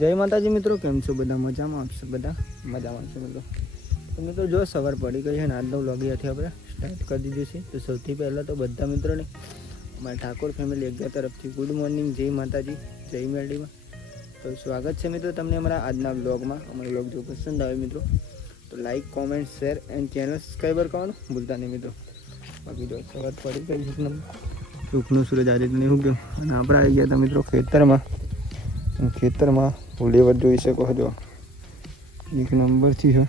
જય માતાજી મિત્રો, કેમ છો બધા? મજામાં આપશે બધા? મજામાં છે મિત્રો. તો મિત્રો જો સવાર પડી ગઈ છે ને આજનો વ્લોગ અહીંયાથી આપણે સ્ટાર્ટ કરી દીધું છે. તો સૌથી પહેલાં તો બધા મિત્રોને અમારા ઠાકોર ફેમિલી એક તરફથી ગુડ મોર્નિંગ, જય માતાજી, જય મેરડીમાં. તો સ્વાગત છે મિત્રો તમને અમારા આજના વ્લોગમાં. અમારો વ્લોગ જો પસંદ આવે મિત્રો તો like, comment, share and channel subscriber કરવાનું ભૂલતા નહીં મિત્રો. બાકી જો સવાર પડી ગઈ છે એકદમ સુખનો સૂરજ આજે નહીં ઉગ્યો અને આપણે આવી ગયા હતા મિત્રો ખેતરમાં ફૂલેવર જોઈ શકો છો, એક નંબરથી છે.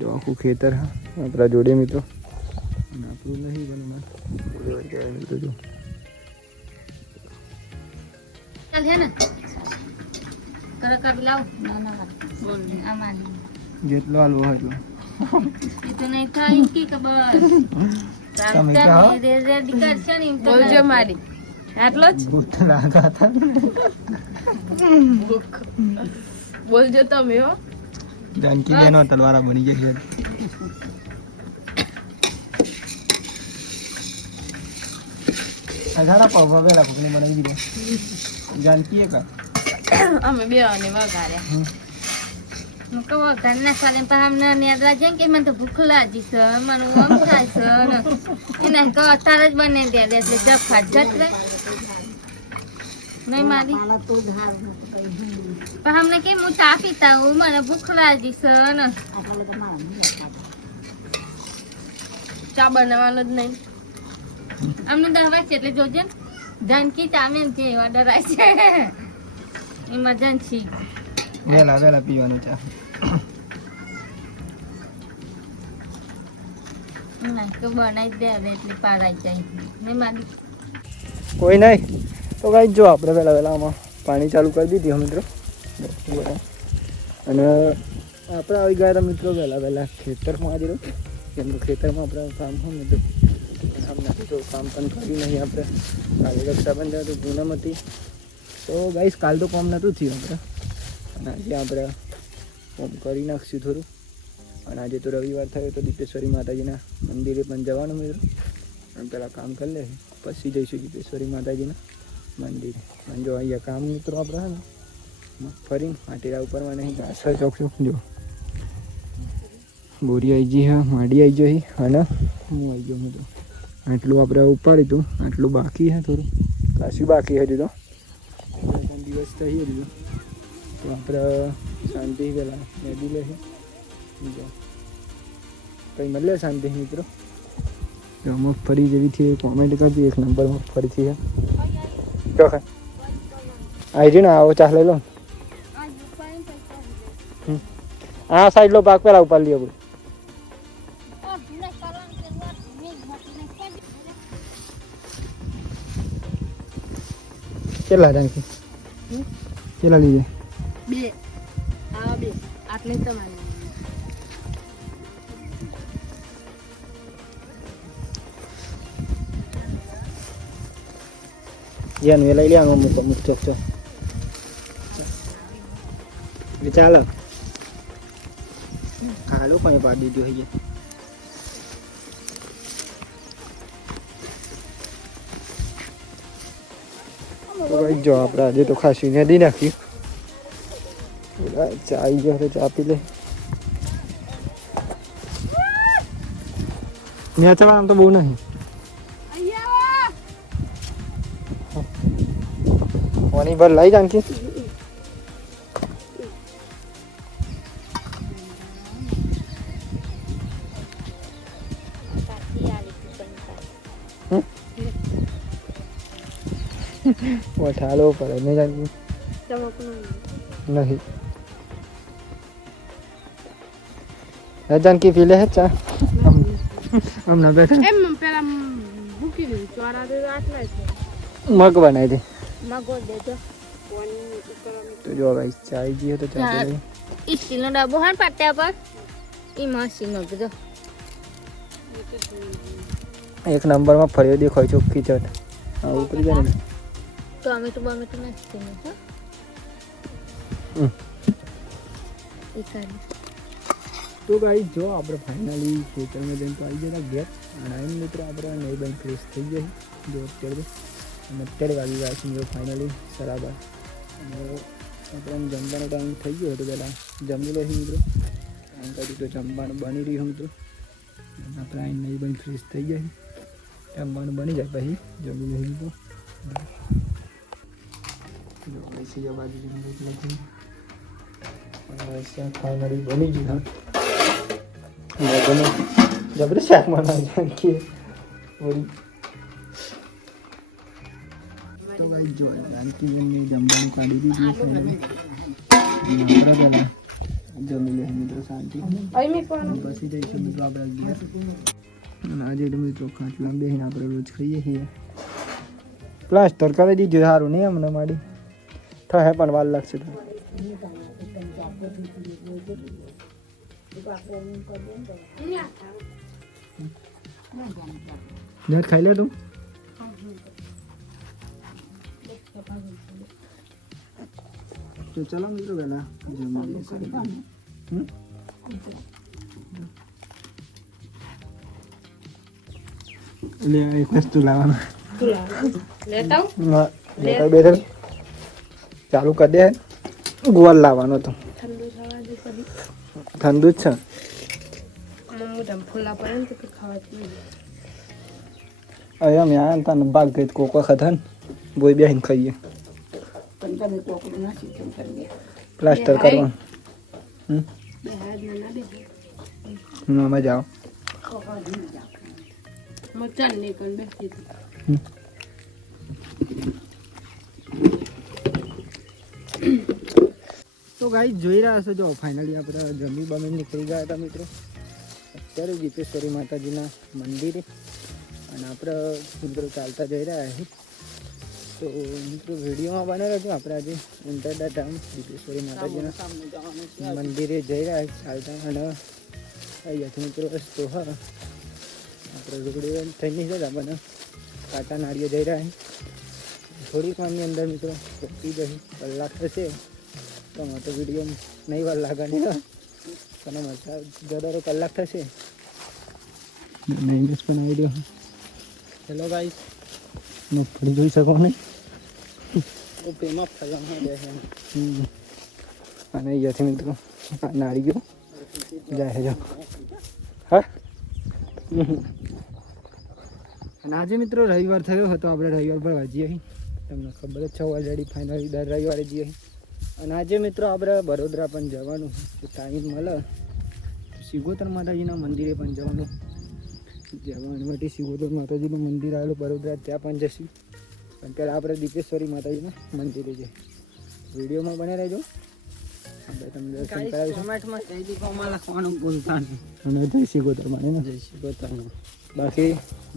જો આખું ખેતર હા આપણા જોડે મિત્રો, અને આપણું નહીં પણ ફૂલેવર કહેવાય મિત્રો. જો જેટલો હાલવો હોય એટલો બોલજો તમે હો. જાનકી બેનો તલવારા બની જાય છે. અઘાડા પાવ વેલા પકડી બનાવી દીધો જાનકી એક અમે બે અને વગાડ્યા. હું કહું ઘરના સાલે પણ અમને નેદવા જાય કે મને તો ભૂખ લાગી છે, મને આમ થાય છે એને કહો અત્યારે જ બને દે એટલે જફા જત રે નહીં મારી પણ અમને કેમ હું ચા પીતા હું, મને ભૂખ લાગી છે ને ચા બનાવવાનો જ નહીં. અમને દવા છે એટલે જોજે ને જાનકી ચામે છે એવા ડરાય છે ઇમરજન્સી વેલા પીવાનું ચા. બનાવી દે એટલે પારાઈ જાય નહીં મારી. કોઈ નહીં તો કાંઈ જો આપણે વહેલા આમાં પાણી ચાલુ કરી દીધી મિત્રો. અને આપણે આવી ગયા હતા મિત્રો વહેલા ખેતરમાં આજે કેમ કે ખેતરમાં આપણે કામ હોય મિત્રો કામ નથી તો કામ પણ કર્યું નહીં આપણે. કાલે રક્ષાબંધન હતું, પૂનમ હતી, તો ગાઈસ કાલ તો કામ નહોતું થયું આપણે, અને આજે આપણે કામ કરી નાખશું થોડું. અને આજે તો રવિવાર થયો તો દીપેશ્વરી માતાજીના મંદિરે પણ જવાનું મિત્રો. અને પહેલાં કામ કરી લે પછી જઈશું દીપેશ્વરી માતાજીના મંદિરે. અને જો અહીંયા કામ મિત્રો આપણે હે ને ફરી માટીરા ઉપરમાં નહીં ઘાસ ચોકશું. જો બોરી આવી ગઈ હા, માડી આવી ગઈ અને હું આવી ગયો મિત્રો. આટલું આપણે ઉપાડી હતું, આટલું બાકી છે, થોડું કાશી બાકી હજુ તો દિવસ થઈ હજુ તો આપણે શાંતિ પહેલાં મેદી લે છે. કંઈ મળે શાંતિ મિત્રો. જો મગફળી જેવી થી કોમેન્ટ કરજો, એક નંબર મગફળી છે. ચોખા આવી છે ને, આવો ચાહ લઈ લો. આ સાઈડ લો પાક પેલા ઉપાડી લઈએ. કેટલા જાણકી કેટલા લીધે? બે આ બે આટલે તમારે જ્યાં લઈ લેવાનું અમુક ચોક ચાલો હાલો પણ પાડી દીધું હોય. તો ભાઈ જો આપણે આજે તો ખાસી નદી નાખ્યું. ચા આવી ગયો, ચા પી લે. નેચવાનું તો બહુ નહીં. પાણી ભર લઈ જાનકી. વઠાલો પડે ને જાનકી નહીં. જાનકી પી લે ચા હમણાં બેઠા એમ પેલા મૂકી દીધું ચોરા દે આટલા છે. મગ બનાવી દે. મગો દેજો તો જો ભાઈ ચા આવી ગઈ તો ચા પી લઈએ. સ્ટીલનો ડબ્બો હા પાટ્યા પર એ મશીનનો કીધો એક નંબરમાં ફર્યો દેખાય ચોખ્ખી ચટ. હા ઉપરી જાય ને ટોમેટો બમેટો નાખી દે. તો ગાઈ જો આપણે ફાઇનલી ખેતરમાં જઈને તો આવી ગયા ઘેર. અને આવીને મિત્રો આપણે નહીં બેન ફ્રેશ થઈ જાય જો અત્યારે અને અત્યારે વાગી ગયા છે મિત્રો ફાઇનલી બરાબર. અને આપણે જમવાનો ટાઈમ થઈ ગયો હતો પહેલાં જમી લઈએ મિત્રો. કારણ કે તો જમવાનું બની રહ્યું મિત્રો. આપણે અહીં નહીં બની ફ્રેશ થઈ જાય જમવાનું બની જાય પછી જમી લઈએ મિત્રો. જો બાજુ શાક ફાઇનલી બની ગયું. જબરે શાક બનાવી કે તો ભાઈ જો જાનકીબેનને જમવાનું કાઢી દીધું છે. આપણે પહેલાં જમી લઈએ મિત્રો શાંતિ. પછી જઈશું મિત્રો આપણે ઘેર. અને આજે તો મિત્રો ખાટલા બેસીને આપણે રોજ ખાઈએ છીએ. પ્લાસ્ટર કરી દીધું સારું નહીં અમને માડી થાય પણ વાર લાગશે. ખાઈ લે તું. તો ચાલો મિત્રો પહેલા એક વસ્તુ લાવવાનું ચાલુ કરી દે. ગોળ લાવવાનો તો ઠંડુ જ છે. અહીંયા મેં તને ભાગ ગઈ કોકો ખાધા ને બોય બેહીને ખાઈએ. પ્લાસ્ટર કરવાનું મજા આવો. તો ગાઈ જોઈ રહ્યા હશો જો ફાઇનલી આપણે જમી બમી નીકળી ગયા હતા મિત્રો. અત્યારે દીપેશ્વરી માતાજીના મંદિરે અને આપણે મિત્રો ચાલતા જઈ રહ્યા છીએ. તો મિત્રો વિડીયોમાં બને રહેજો. આપણે આજે ઉંટરડા ધામ દીપેશ્વરી માતાજીના મંદિરે જઈ રહ્યા ચાલતા. અને અહીંયાથી મિત્રો રસ્તો હા આપણે રોડે થઈ નહીં જતા પણ કાંટા નાળીએ જઈ રહ્યા છીએ. થોડીક વારની અંદર મિત્રો પહોંચી જશે. કલાક થશે તો તો વિડીયો નહીં વાર લાગવાની પણ મજા જરા કલાક થશે. ઇંગ્લિશ પણ આવી રહ્યો. હેલો ગાઈસ મગફળી જોઈ શકો ને પેમાં ફરવામાં જાય છે. અને અહીંયાથી મિત્રો નાળીઓ જાય છે. હા અને આજે મિત્રો રવિવાર થયો હતો. આપણે રવિવાર પર વાંચીએ અહીં તમને ખબર જ છે ઓલરેડી ફાઇનલી દર રવિવારે જઈએ અહીં. અને આજે મિત્રો આપણે વડોદરા પણ જવાનું ટાઈમ મળે સિગોતર માતાજીના મંદિરે પણ જવાનું. માટે સિગોતર માતાજીનું મંદિર આવેલું વડોદરા ત્યાં પણ જઈશું. પણ પહેલાં આપણે દીપેશ્વરી માતાજીના મંદિરે જઈએ. વિડીયોમાં બને રહેજો. આપણે તમને દર્શન કરાવીશું. અને જય સિગોતર માને જય સિગોતર. બાકી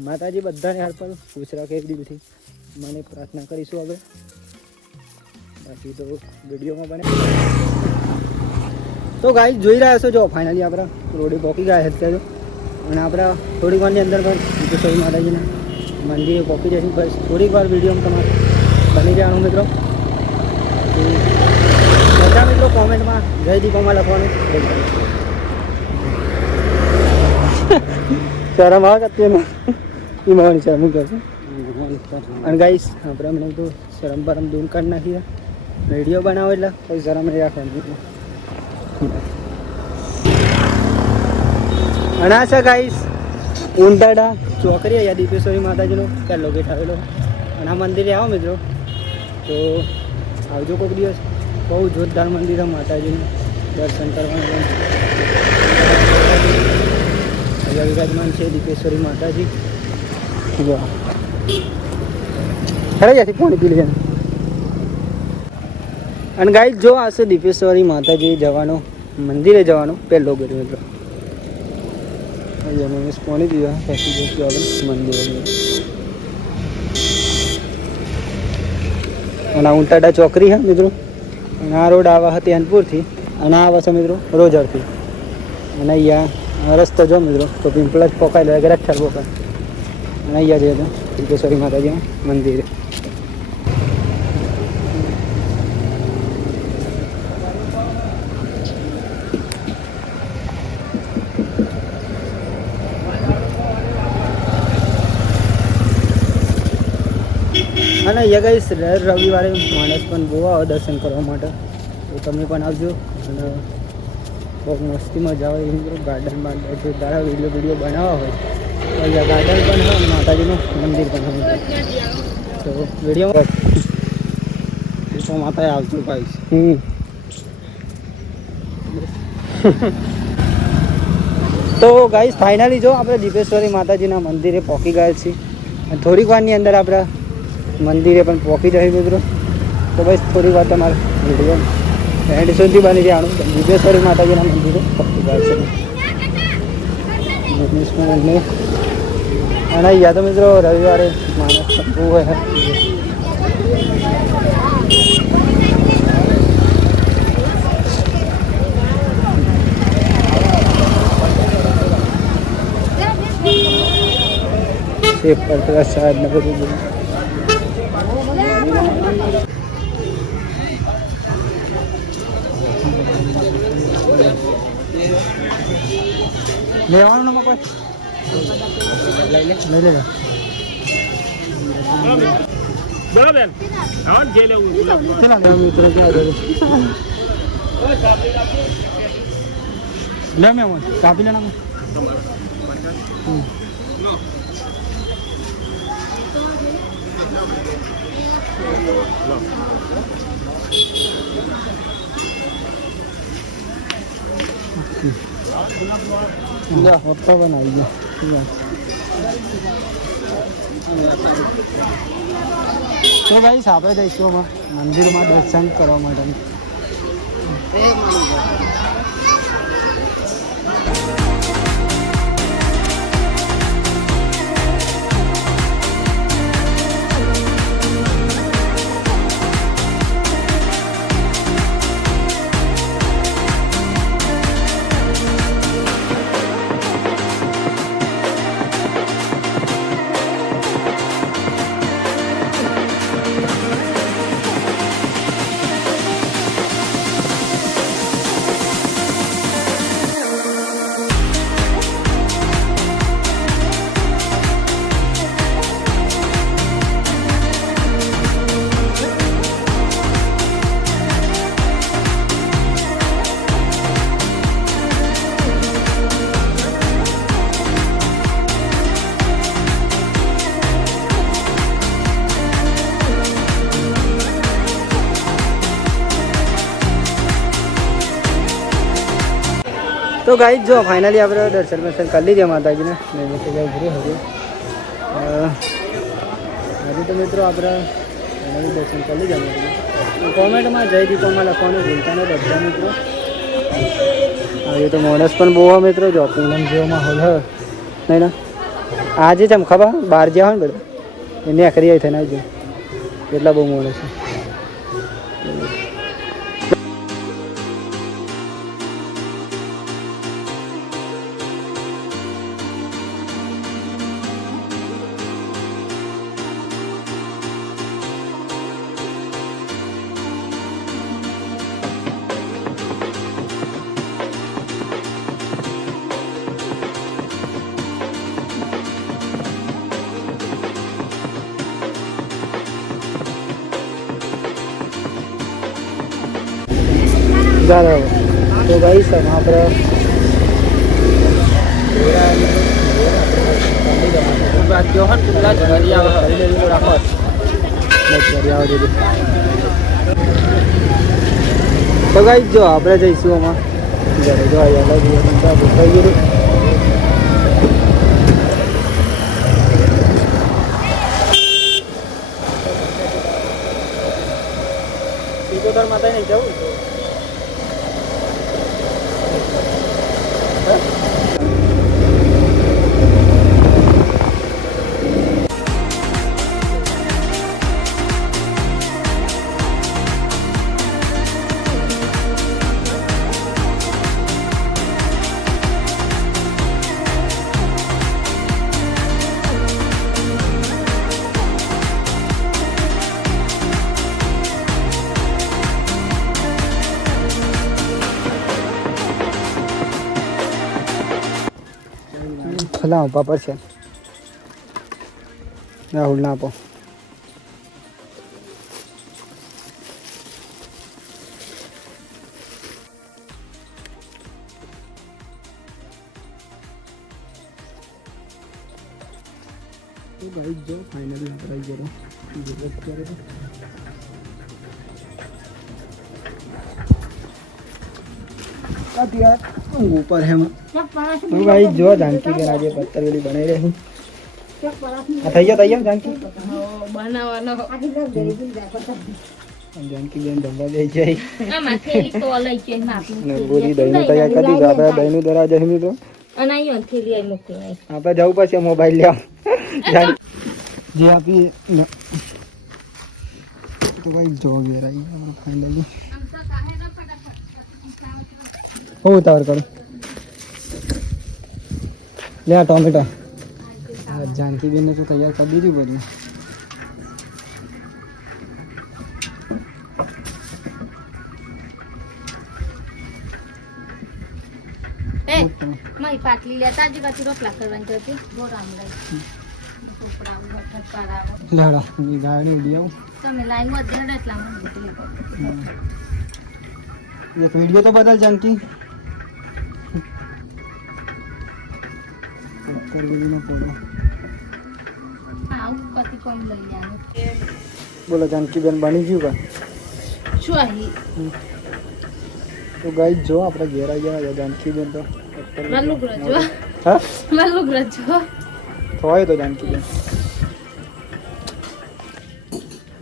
માતાજી બધાને હાર પર ખુશ રાખે એક દિલથી મને પ્રાર્થના કરીશું. હવે બાકી તો વિડીયોમાં બને. તો ગાઈસ જોઈ રહ્યા છો જો ફાઇનલી આપણે રોડે પહોંચી ગયા અત્યારે. અને આપણે થોડીક વારની અંદર પણ દીપેશ્વરી માતાજીના મંદિરે પહોંચી જઈશું. બસ થોડીક વાર વિડીયોમાં તમારે બની રહેવાનું મિત્રો. બધા મિત્રો કોમેન્ટમાં જય દીપોમાં લખવાનું. શરમ આવે અત્યારે એમાં શરમ કરશે. અને ગાઈસ આપણે હમણાં તો શરમ પરમ દૂર કાઢી નાખીએ. વિડીયો બનાવો એટલે કોઈ શરમ નહીં રાખવાની. અને આ છે ગાઈસ ઉંટાડા ચોકરી અહીંયા દીપેશ્વરી માતાજીનો પહેલો ગેટ આવેલો. અને આ મંદિરે આવો મિત્રો તો આવજો કોઈક દિવસ. બહુ જોરદાર મંદિર છે માતાજીનું દર્શન કરવાનું. અહીંયા વિરાજમાન છે દીપેશ્વરી માતાજી. ખરે જશે પાણી પી લેજે. અને ગાઈસ જો આ છે દીપેશ્વરી માતાજી જવાનો મંદિરે જવાનો પહેલો ગેટ મિત્રો. અહીંયા પાણી પીવા પછી જઈશું આપણે મંદિરે. અને આ ઉંટાડા ચોકરી છે મિત્રો. અને આ રોડ આવા હતી અનપુરથી અને આ આવે છે મિત્રો રોજરથી. અને અહીંયા રસ્તો જો મિત્રો તો પિંપળ જ પોકાય લે ગરઠ્ઠર પોકાય. અને અહીંયા જઈએ તો દીપેશ્વરી માતાજીના મંદિરે. અને અહીંયા ગઈ રવિવારે માણસ પણ બહુ આવે દર્શન કરવા માટે. તો તમે પણ આવજો અને બહુ મસ્તી મજા આવે એ મિત્રો ગાર્ડનમાં જો તારા વિડીયો બનાવવા હોય તો અહીંયા ગાર્ડન પણ હોય અને માતાજીનું મંદિર પણ હોય તો વિડીયો તો માતાએ આવતું પાઈશ તો ગાઈસ ફાઇનલી જો આપણે દીપેશ્વરી માતાજીના મંદિરે પહોંચી ગયા છીએ અને થોડીક વારની અંદર આપણા મંદિરે પણ પહોંચી જાય મિત્રો તો બસ થોડી વાર તમારે વિડીયો એન્ડ સુધી બની જવાનું દીપેશ્વરી માતાજીના મંદિરે પહોંચી ગયા છે અને અહીંયા તો મિત્રો રવિવારે માણસ થતું હોય સેફ પર પ્રસાદ ને બધું લેવાનું ના કોઈ લઈ લે બોલો બેન હા જે લેવું ચલા મિત્રો લે મેં કાપી લેના હોતા બનાવી ગયા તો ભાઈ આપણે જઈશું મંદિરમાં દર્શન કરવા માટે તો ગાઈસ જો ફાઇનલી આપણે દર્શન કરી લીધા માતાજીને હજી તો મિત્રો આપણે ફાઇનલી દર્શન કરી લીધા કોમેન્ટમાં જય દીપોમાં લખવાનું ભૂલતા નથી બધા મિત્રો હવે તો માણસ પણ બહુ મિત્રો જો પૂનમ જેવો માહોલ હોય નહીં ને આજે જ આમ ખબર બહાર જ્યાં હોય ને બધા એને આખરી આવી થઈને આવજો એટલા બહુ માણસ છે ज़्यादा तो भाई सब वहाँ पर તો ગાઈસ જો આપણે જઈશું આમાં જ્યારે જો અહીંયા થઈ ગયું સિકોતર માતા નહીં જવું ખલાવ પાપડ છે રાહુલ ના આપો गाइस जो फाइनली यहाँ पर आई जरा जरूरत क्या है अब यार ऊपर है तो गाइस जो जानकी के नाजे पत्थर वेली बने रही तैयार जानकी બનાવવાનો जानकी बेन दबा दे जाए આમાં થેલી તો લઈ જઈ માપી ને બોરી દહીં તૈયાર કરી દીધું આપણે દહીંનું દરા જમી તો અને અહીંયા થેલી આઈ મૂકી આપણે જવું પછી મોબાઈલ લે જે આપી તો ગાइस जो घेरा ही हमारा फाइनली हो उतावर करो ले आ टोमेटो जानकी बेन ने तो तैयार कर दी थी बड़ी એ મારી પાટલી લેતા જ પાછી રોટલા કરવાની હતી ગોરામ લઈ કપડા વખત પારાવો લાડા ની ગાડી લઈ આવ તમે લાઈન માં દેડ એટલા મને મોકલી કરો एक वीडियो तो बदल जानकी कर भी ना पड़ो આવું પતિ કોમ લઈ આને बोलो जानकी बेन बनी गई का શું આહી तो गाइस जो अपना घेर आ गया जानकी बेन तो મલ્લુક રજો हां મલ્લુક રજો थोड़े तो जानकी बेन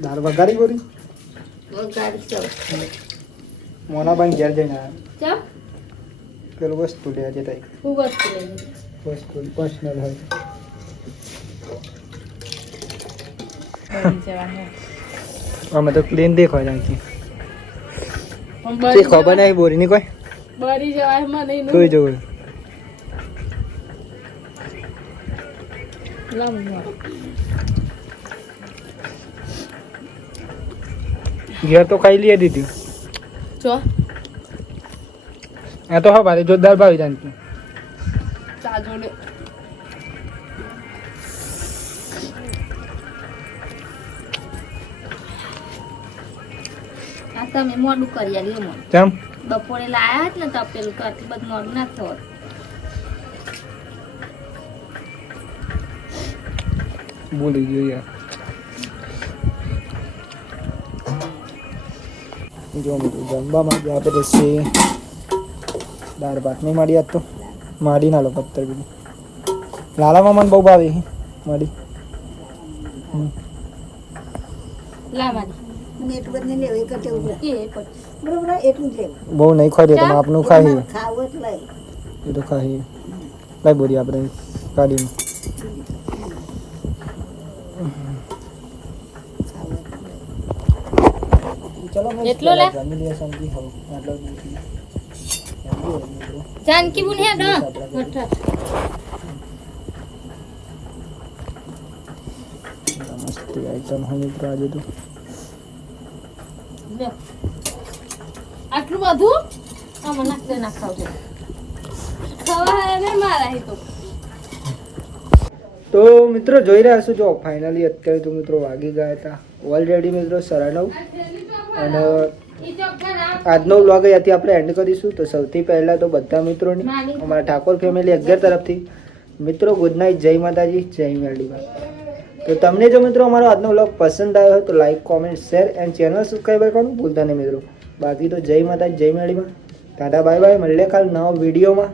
दार वगाड़ी बोरी ગાડી ચો मोना बन घेर जाना ચો पेलो वस्तु ले આજે તાઈ હું વસ્તુ લઈ वस्तु पर्सनल है हमें तो प्लेन देखो जानकी તે ખબર નહીં બોરી ની કોઈ બરી જવાય મને કોઈ જોવું ઘેર તો ખાઈ લીએ દીધી જો આ તો હા ભારે જોરદાર ભાવી જાનકી ચા જોડે આ તમે મોડું કરી આલ્યું મને કેમ બપોરે લાયા હતા ને તો પેલું તો આટલું બધું મોડું ના થયું ભૂલી ગયો યાર જો મિત્રો જમવામાં જે આપણે તો છે દાળ ભાત નહીં માડી આજ તો માડી ના લો પત્તર બીજું લાલામાં મને બહુ ભાવે માડી લાવવાની મને એટલું બધું નહીં લેવું એક જ એવું છે. એ પછી બરોબર એટલું જ લેવું બહુ નહીં ખાઈ દે તમે આપનું ખાઈ ખાવું જ લઈ એ તો ખાઈ લાઈ બોરી આપણે કાઢીને ચલો એટલો લે? જમી લઈએ શાંતિ હવે આટલો જ નથી. જાનકી બુન હે ડ મસ્ત આઈટમ હોય મિત્રો આજે તો આટલું બધું આમાં નાખી નાખાવજો ખવાય ને મારા તો મિત્રો જોઈ રહ્યા છો જો ફાઇનલી અત્યારે તો મિત્રો વાગી ગયા હતા ઓલરેડી મિત્રો 9:30 અને આજનો વ્લોગ અહીંયાથી આપણે એન્ડ કરીશું તો સૌથી પહેલાં તો બધા મિત્રોને અમારા ઠાકોર ફેમિલી 11 તરફથી મિત્રો ગુડ નાઇટ જય માતાજી જય મેરડીમાં તો તમને જો મિત્રો અમારો આજનો વ્લોગ પસંદ આવ્યો હોય તો like comment share and channel subscribe કરવાનું ભૂલતા નહીં મિત્રો બાકી તો જય માતાજી જય મેરડીમાં ટાટા બાય બાય મળીએ કાલ નવા વિડીયોમાં